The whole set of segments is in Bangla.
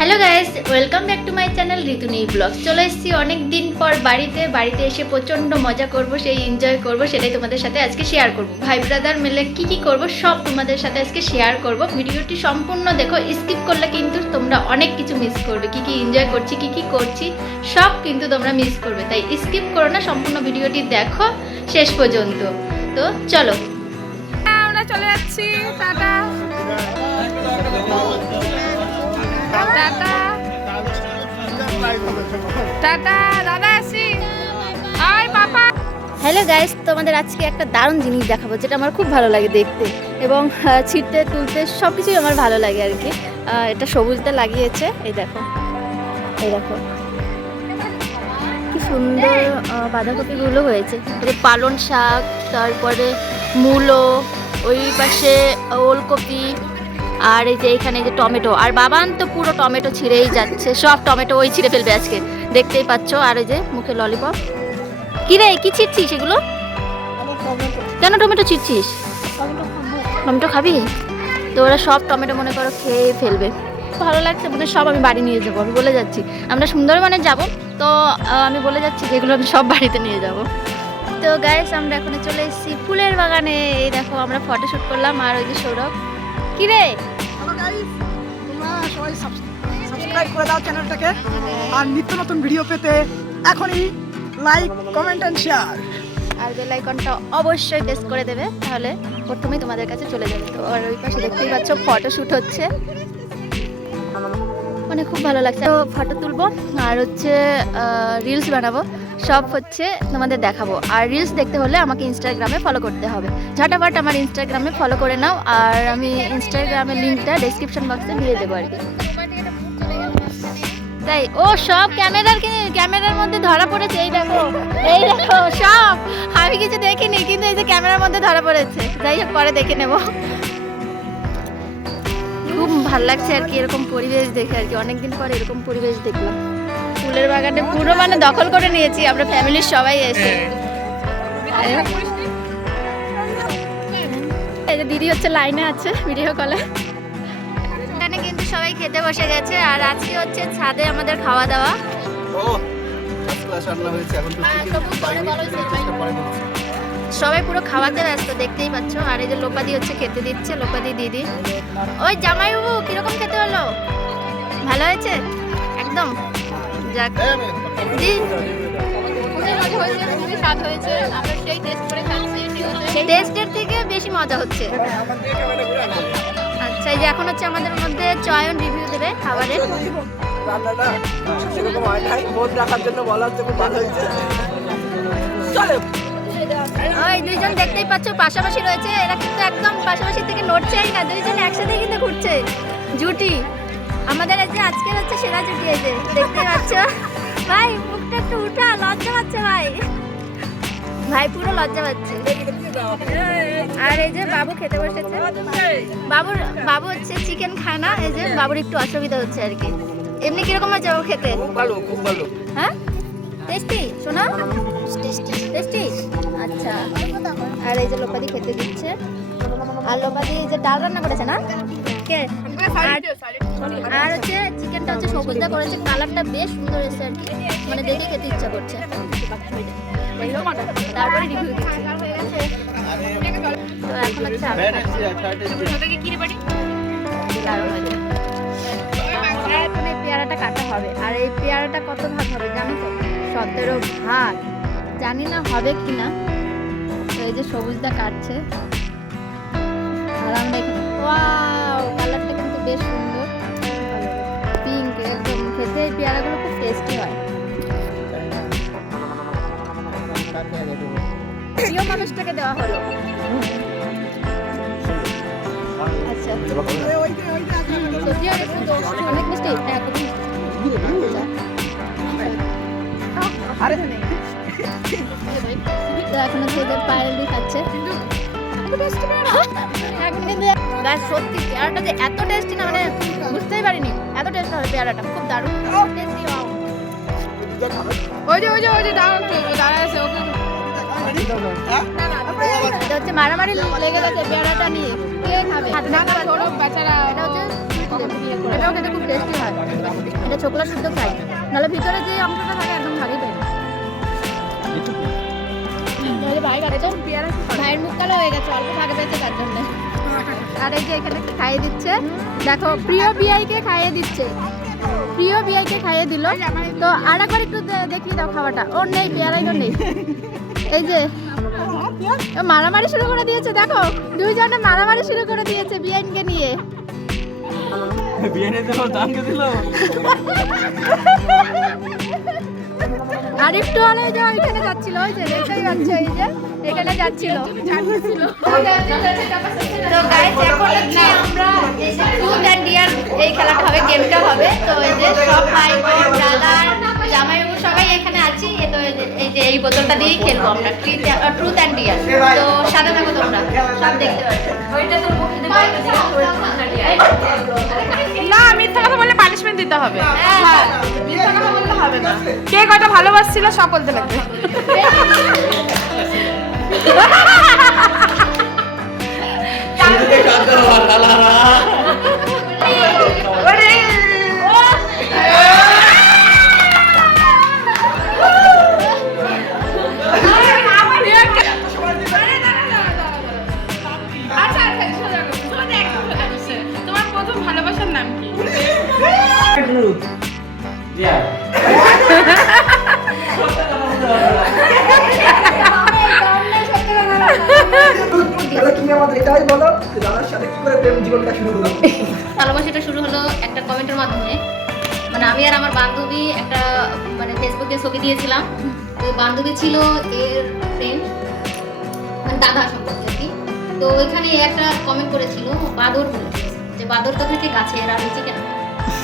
Hello guys, welcome back to my channel Rituni vlogs. চলে এসেছি অনেক দিন পর বাড়িতে এসে প্রচণ্ড মজা করব, সেই এনজয় করব, সেটাই তোমাদের সাথে আজকে শেয়ার করব। ভাই ব্রাদার মিলে কি করব সব তোমাদের সাথে আজকে শেয়ার করব। ভিডিওটি সম্পূর্ণ দেখো, স্কিপ করলে কিন্তু তোমরা অনেক কিছু মিস করবে। কি এনজয় করছি, কি করছি সব কিন্তু তোমরা মিস করবে, তাই স্কিপ করো না, সম্পূর্ণ ভিডিওটি দেখো শেষ পর্যন্ত। তো চলো আমরা চলে যাচ্ছি। টাটা টাটা টাটা দাদা, আসি আই পাপা। হ্যালো গাইস, তোমাদের আজকে একটা দারুণ জিনিস দেখাবো যেটা আমার খুব ভালো লাগে দেখতে এবং ছিটতে তুলতে সব কিছুই আমার ভালো লাগে আর কি। এটা সবুজটা লাগিয়েছে, এই দেখো কি সুন্দর বাঁধাকপিগুলো হয়েছে। পালং শাক, তারপরে মূলো, ওই পাশে ওলকপি, আর এই যে এখানে যে টমেটো। আর বাবান তো পুরো টমেটো ছিঁড়েই যাচ্ছে, সব টমেটো ওই ছিঁড়ে ফেলবে আজকে, দেখতেই পাচ্ছ। আর এই যে মুখে ললিপপ। কি রে, কি ছিঁড়ছিস এগুলো? কেন টমেটো ছিঁড়ছিস? টমেটো খাবি তো? ওরা সব টমেটো মনে করো খেয়ে ফেলবে। ভালো লাগছে মনে, সব আমি বাড়ি নিয়ে যাবো। আমি বলে যাচ্ছি আমরা সুন্দরবনে যাব, তো আমি বলে যাচ্ছি যেগুলো আমি সব বাড়িতে নিয়ে যাব। তো গাইস, আমরা এখন চলে এসেছি ফুলের বাগানে। এই দেখো আমরা ফটোশুট করলাম। আর ওই যে সৌরভ। কি রে? হ্যালো গাইস, তোমরা সবাই সাবস্ক্রাইব করে দাও চ্যানেলটাকে, আর নিত্য নতুন ভিডিও পেতে এখনই লাইক, কমেন্ট এন্ড শেয়ার। আর বেল আইকনটা অবশ্যই প্রেস করে দেবে, তাহলে প্রথমেই তোমাদের কাছে চলে যাবে। তো আর ওই পাশে দেখতেই পাচ্ছ ফটোশুট হচ্ছে, মানে খুব ভালো লাগছে। তো ফটো তুলবো আর হচ্ছে রিলস বানাবো, সব হচ্ছে তোমাদের দেখাবো। আর রিলস দেখতে হলে আমাকে ইনস্টাগ্রামে ফলো করতে হবে। ঝটাফট আমার ইনস্টাগ্রামে ফলো করে নাও, আর আমি ইনস্টাগ্রামের লিঙ্কটা ডেসক্রিপশন বক্সে দিয়ে দেবো আর কি। তাই ও সব ক্যামেরার মধ্যে ধরা পড়েছে। এই দেখো সব, আমি কিছু দেখিনি, কিন্তু এই যে ক্যামেরার মধ্যে ধরা পড়েছে। যাই হোক, পরে দেখে নেব। খুব ভালো লাগছে আর কি এরকম পরিবেশ দেখে আর কি। অনেকদিন পর এরকম পরিবেশ দেখলাম। ফুলের বাগানে পুরো মানে দখল করে নিয়েছি আমরা, ফ্যামিলির সবাই এসে। এই যে দিদি হচ্ছে লাইনে আছে ভিডিও কলে। এখানে কিন্তু সবাই খেতে বসে গেছে, আর আজকে হচ্ছে ছাদে আমাদের খাওয়া দাওয়া। সবাই পুরো খাওয়াতে ব্যস্ত, দেখতেই পাচ্ছ। আর এই যে লোপাদি হচ্ছে খেতে দিচ্ছে, লোপাদি দিদি। ওই জামাইবাবু, কিরকম খেতে হলো? ভালো হয়েছে একদম? যাক জি, সেই টেস্টের থেকে বেশি মজা হচ্ছে। আচ্ছা, এই যে এখন হচ্ছে আমাদের মধ্যে চয়ন রিভিউ দেবে খাবারের। ওই দুইজন দেখতেই পাচ্ছ পাশাপাশি রয়েছে, এরা কিন্তু একদম পাশাপাশি থেকে নড়ছেই না, দুইজন একসাথে কিন্তু ঘুরছে জুটি। আমাদের এই যে আজকের হচ্ছে সেরা জুটি, এই যে দেখতেই পাচ্ছ। ভাই মুখটা একটু উঠা, লজ্জা পাচ্ছে ভাই পুরো লজ্জা পাচ্ছে। আর এই যে বাবু খেতে বসেছে। বাবু হচ্ছে চিকেন খায় না, এই যে বাবুর একটু অসুবিধা হচ্ছে আর কি। এমনি কিরকম হচ্ছে বাবু খেতে? খুব ভালো। হ্যাঁ, টেস্টি শোনা, টেস্টি। আচ্ছা, আর এই যে লোপাদি খেতে দিচ্ছে। আর লোপাদি যে ডাল রান্না করেছে না কে? আর হচ্ছে চিকেনটা হচ্ছে সবুজটা করেছে, কালারটা বেশ সুন্দর এসেছে আর কি, মানে দেখে খেতে ইচ্ছা করছে। তারপরে রিভিউ দিচ্ছি। তো এখন হচ্ছে এখন এই পেয়ারাটা কাটা হবে। আর এই পেয়ারাটা কত ভাগ হবে জানো তো? 17 ভাগ। জানি না হবে কিনা। তো এই যে সবুজটা কাটছে, আর আমরা এখানে ওয়াও, কালারটা কিন্তু বেশ সুন্দর, পিঙ্ক একদম। খেতে এই পেয়ারাগুলো খুব টেস্টি হয়। প্রিয় মানুষটাকে দেওয়া হলো। আচ্ছা, অনেক মিষ্টি। হ্যাঁ, খুব তো এখন হচ্ছে এদের পায়েল দিয়ে খাচ্ছে। সত্যি পেয়ারাটা যে এত টেস্টি না, মানে বুঝতেই পারিনি এত টেস্ট হবে পেয়ারাটা, খুব দারুণ টেস্টি। এটা হচ্ছে মারামারি লেগে গেছে পেয়ারাটা নিয়ে, কে খাবে? এটা হচ্ছে এটাও খেতে খুব টেস্টি হয়। ছোকলা শুদ্ধ খাই, নাহলে ভিতরে যে অংশটা থাকে একদম ভাগই পাই না। ভাইয়ের মুখ কালো হয়ে গেছে, অল্প ভাগে পেয়েছে তার জন্য। আর এই যে এখানে খাইয়ে দিচ্ছে, দেখো প্রিয় বিআইকে খাইয়ে দিচ্ছে, প্রিয় বিআইকে খাইয়ে দিল। তো আর একবার একটু দেখিয়ে দাও খাওয়াটা। ওর নেই, বিয়ারাইও নেই। এই যে ও মারামারি শুরু করে দিয়েছে, দেখো দুইজনে মারামারি শুরু করে দিয়েছে বিআইনকে নিয়ে। আর একটু হলে যে ওইখানে যাচ্ছিল, ওই যে দেখতেই পাচ্ছ, এই যে এখানে যাচ্ছিল। তো গাইস এখন হচ্ছে আমরা ট্রুথ অ্যান্ড ডিয়ার এই খেলাটা হবে, গেমটা হবে। তো এই যে সব ভাই বোন দাদা জামাইবাবু সবাই এখানে আছি। তো এই যে এই বোতলটা দিয়েই খেলবো আমরা ট্রুথ অ্যান্ড ডিয়ার। তো সাথে থাকো তোমরা, সব দেখতে পাচ্ছ। ওইটা তো না, মিথ্যা কথা বললে পানিশমেন্ট দিতে হবে। হ্যাঁ, মিথ্যা কথা বললে হবে না। কে কয়টা ভালোবাসছিল সব বলতে লাগবে। তোমার প্রথম ভালোবাসার নাম কি? তুমি আমাদের এটাই বলো যে দাদার সাথে কি করে প্রেম জীবনটা শুরু হলো? ভালোবাসাটা শুরু হলো একটা কমেন্টের মাধ্যমে। মানে আমি আর আমার বান্ধবী একটা মানে ফেসবুকে ছবি দিয়েছিলাম। তো বান্ধবী ছিল এর ফ্রেন্ড, মানে দাদা সম্পর্কে আর কি। তো ওইখানে একটা কমেন্ট করেছিল বাদর বলে, যে বাদর তো থেকে গাছে এরা নিচে কেন।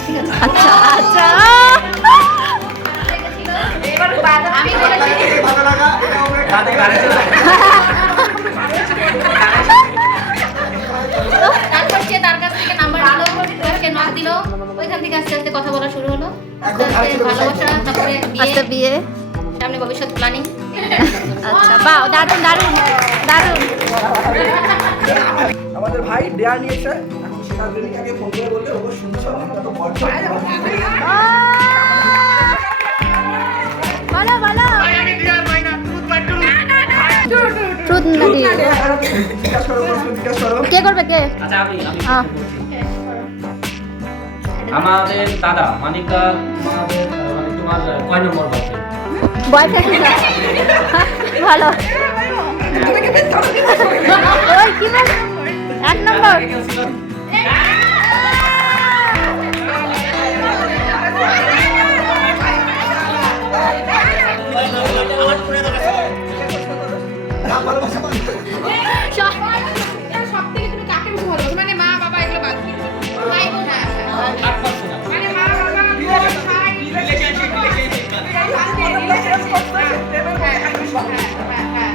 ঠিক আছে, আচ্ছা আচ্ছা। আমি বলেছি ভালো লাগা এটা আমরা গানে গানে তারপর সে তার কাছ থেকে নাম্বার নিল, সে নক দিল, ওইখান থেকে আস্তে আস্তে কথা বলা শুরু হলো, আস্তে আস্তে ভালোবাসা, তারপরে বিয়ে, সামনে ভবিষ্যৎ প্ল্যানিং। আচ্ছা, বাহ, দারুণ দারুণ দারুণ। আমাদের ভাই ডেয়ার নিয়েছে, এখন সেটা আগে ফোন করে বললে ও শুনছো তো বড় বলো বলো ট্রুথ না ডিয়ার জিজ্ঞাসা করো, প্রশ্ন জিজ্ঞাসা করো। কে করবে কে? আচ্ছা আমি আমাদের দাদা মানিকা আমাদের মানে তোমার কয় নম্বর বয়সে? বয়ফ্রেন্ড ভালো। ওই কি বল, এক নম্বর। সবথেকে তুমি কাকে বেশি ভালোবাসো? মানে মা বাবা এগুলো বাদ দিয়ে। ভাই বোন, হ্যাঁ, মানে মা বাবা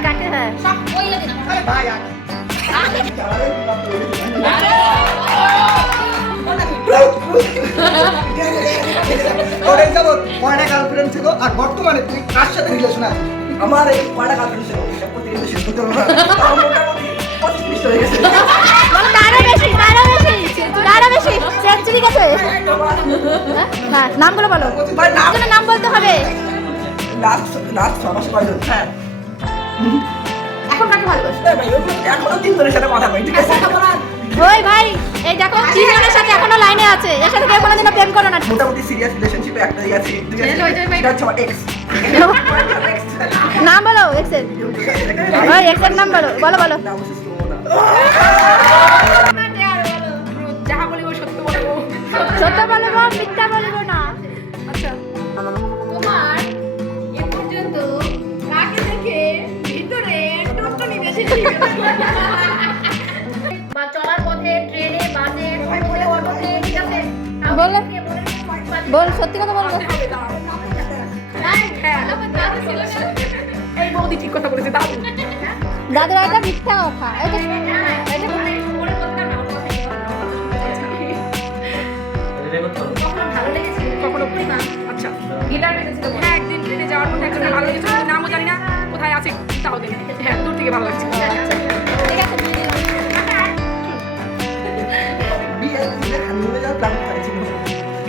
কাকে? হ্যাঁ সব ওই দিন ভাই ওরে যাবো কয়টা গার্লফ্রেন্ড ছিল আর বর্তমানে তুই কার সাথে রিলেশন আছে? আমার এই কয়টা গার্লফ্রেন্ড ছিল প্রতিদিন শেষ করতে পারবো না, মোটামুটি 25 হয়ে গেছে। তারও বেশি, তারও বেশি, তারও বেশি সেঞ্চুরি গেছে। হ্যাঁ, নামগুলো বলো, ভাই নাম নাম বলতে হবে। লাস্ট 6 মাসে কয়জন? হ্যাঁ এখন কাকে ভালোবাসো? ভাই ওগুলো এখনো 3 জনের সাথে কথা বলি, ঠিক আছে? ওই ভাই, এই দেখো তিনজনের সাথে এখনো লাইনে আছে, এর সাথে কেউ কোনোদিনও প্রেম করো না। মোটামুটি সিরিয়াস রিলেশনশিপে একটাই আছে, ঠিক আছে? এটা হচ্ছে আমার এক্স। নাম বলো এক্সের, ওই এক্সের নাম বলো, বলো বলো। নাম হচ্ছে সুমনা। যাহা বলিব সত্য বলবো। সত্য বলবো, মিথ্যা বলবো না। আচ্ছা, তোমার এ পর্যন্ত কাকে দেখে ভিতরে টুকটুনি বেশি বা চলার পথে, ট্রেনে, বাসে, অটোতে, ঠিক আছে? বলো, বল, সত্যি কথা বলবো। এই বৌদি ঠিক কথা বলেছে, দাদু। দাদুর একটা মিথ্যা কথা। কখনো আচ্ছা, গিটার বেজেছিল। হ্যাঁ, একদিন ট্রেনে যাওয়ার পথে একটা ভালো কিছু নামও জানি না, কোথায় আছে তাও জানি না। হ্যাঁ, দূর থেকে ভালো লাগছে। ঠিক আছে, বিয়ে হানিমুনে যাওয়ার প্ল্যান করেছিল।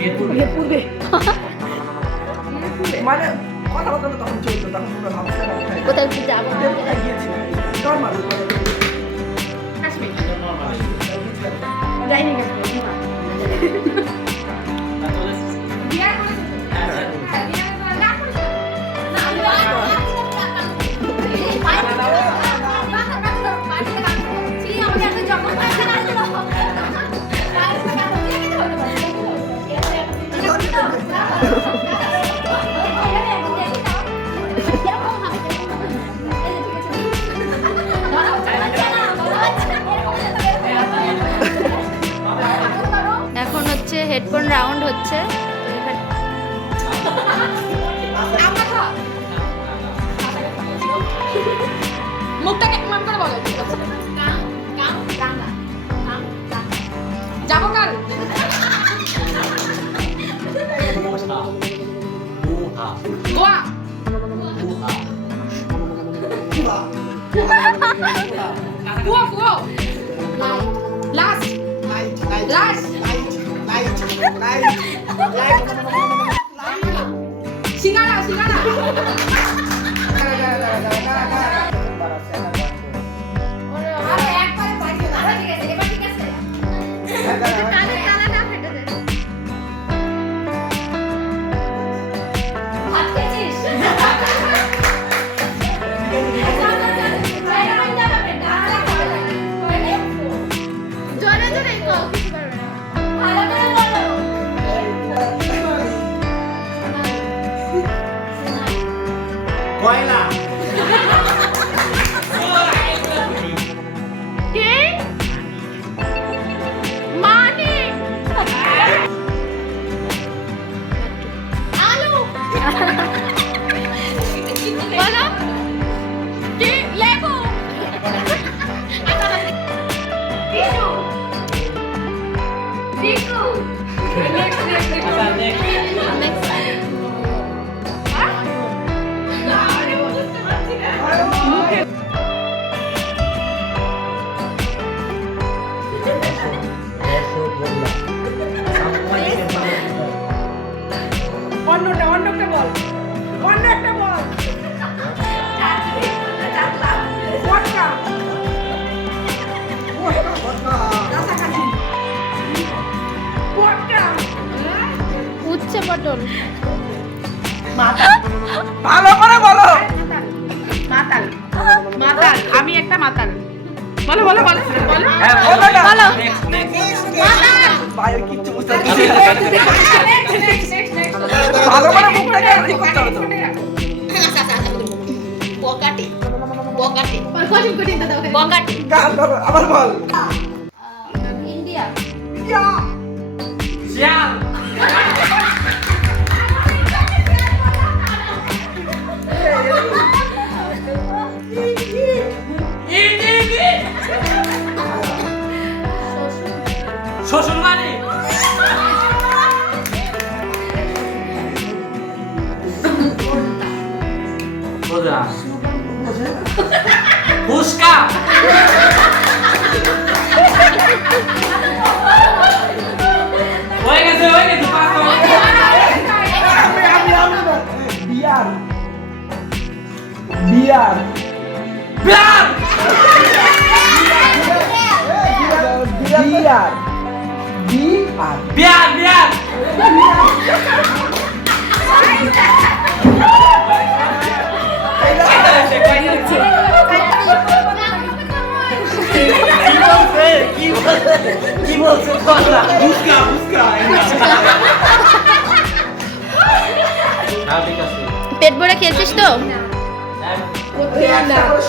বিয়ের পূর্বে? বিয়ের পূর্বে মানে কথাবার্তা তো তখন চলতো, তখন আমরা ভাবছিলাম কোথায় কি যাবো কোথায় গিয়েছিল normal Kashmir normal. Dining Kashmir তারপরে বিয়ার করেছে হ্যাঁ, হ্যাঁ বিয়ার না করেছে এখন হচ্ছে হেডফোন রাউন্ড হচ্ছে মুখটাকে কেমন করে বলো যাবো কাল বুহা, গোয়া বুহা। ফুয়া লাস্ট লাস্ট সিঙ্গারা সিঙ্গারা জোরে জোরে কও কিছু পারবে না ভালো করে বলো কয়লা। কে মানি আলু বলো কি লেবু টিসু টিসু আচ্ছা, next. রসগোল্লা। অন্যটা অন্যটা বল অন্য একটা বল পটকা পটকা উচ্ছে পটল ভালো করে বলো মাতাল মাতাল আমি একটা মাতাল বলো বলো বলো বলো হ্যাঁ, বলো না। বলো। Next, next. বাইরে কিচ্ছু বুঝতে পারছি নেক্সট ভালো করে মুখটাকে ঠিক করতে হবে তো। বকাটি বকাটি বকাটি গান ধরো, আবার বল ইন্ডিয়া ইয়া শিয়াল। শ্বশুর বাড়ি। সোজা। ফুসকা। হয়ে গেছে পাঁচ হয়ে গেছে। বিয়ার বিয়ার বিয়ার। বিয়ার বিয়ার বিয়ার বিয়ার। কি বলছে তোমরা? বুসকা বুসকা। ঠিক আছে। পেট ভরে খেয়েছিস তো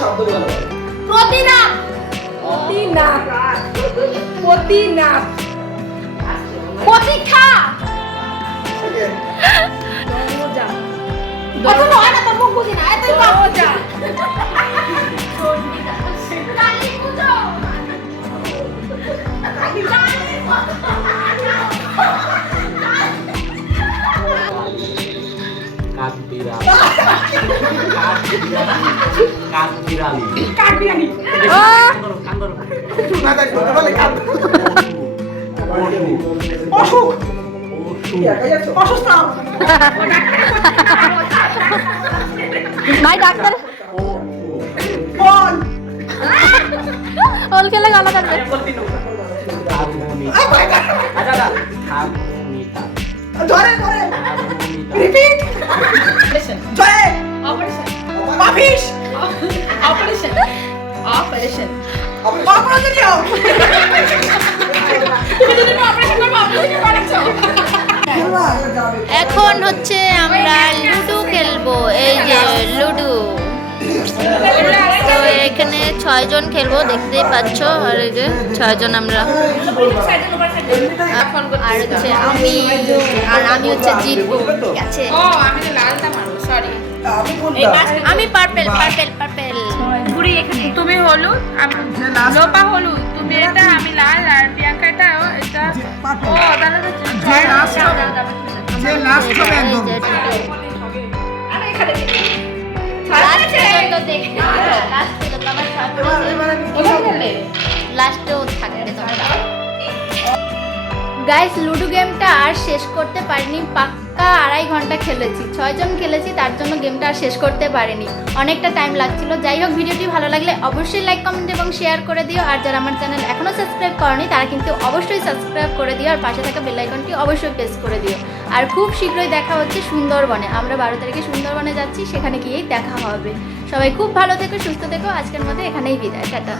শব্দ বলো প্রতিনাম প্রতিনাথ প্রতীক্ষা প্রথম হয় না তোর মুখ বুঝি না এতই দরজা কালী পুজো কাঠবিড়ালি। কাঠবিড়ালি। কাঠবিড়ালি কান ধরো। না জানি বলতে বলে কাল পশু। অসুখ পশু। অসুস্থ ভাই ডাক্তার বল ওল খেলে গালা কাটবে আচ্ছা দাদা থার্মোমিটার ধরে রিপিট জয় operation office operation operation operation তুমি যদি অপারেশন করবে অপারেশন করেছো এখন হচ্ছে আমরা লুডো খেলবো এই যে লুডো তো এখানে 6 জন খেলবো দেখতেই পাচ্ছ আর এই যে 6 জন আমরা আর হচ্ছে আমি হচ্ছে জিতবো ঠিক আছে ও আমি তো লালটা মারবো সরি আমি পার্পেল ঘুরি এখানে তুমি হলুদ আমি লোপা হলুদ তুমি এটা আমি লাল আর প্রিয়াঙ্কা এটা এটা ও তাহলে তো ছয় লাস্ট হবে একদম আরে এখানে কোথায় গেলে লাস্টেও থাকবে তোমরা গাইস লুডো গেমটা আর শেষ করতে পারিনি পাক্কা 2.5 ঘন্টা খেলেছি 6 জন খেলেছি তার জন্য গেমটা আর শেষ করতে পারিনি অনেকটা টাইম লাগছিল যাই হোক ভিডিওটি ভালো লাগলে অবশ্যই লাইক কমেন্ট এবং শেয়ার করে দিও আর যারা আমার চ্যানেল এখনো সাবস্ক্রাইব করনি তারা কিন্তু অবশ্যই সাবস্ক্রাইব করে দিও আর পাশে থাকা বেল আইকনটি অবশ্যই প্রেস করে দিও আর খুব শীঘ্রই দেখা হচ্ছে সুন্দরবনে আমরা 12 তারিখে সুন্দরবনে যাচ্ছি সেখানে গিয়েই দেখা হবে সবাই খুব ভালো থেকো সুস্থ থেকো আজকের মধ্যে এখানেই বিদায় টাটা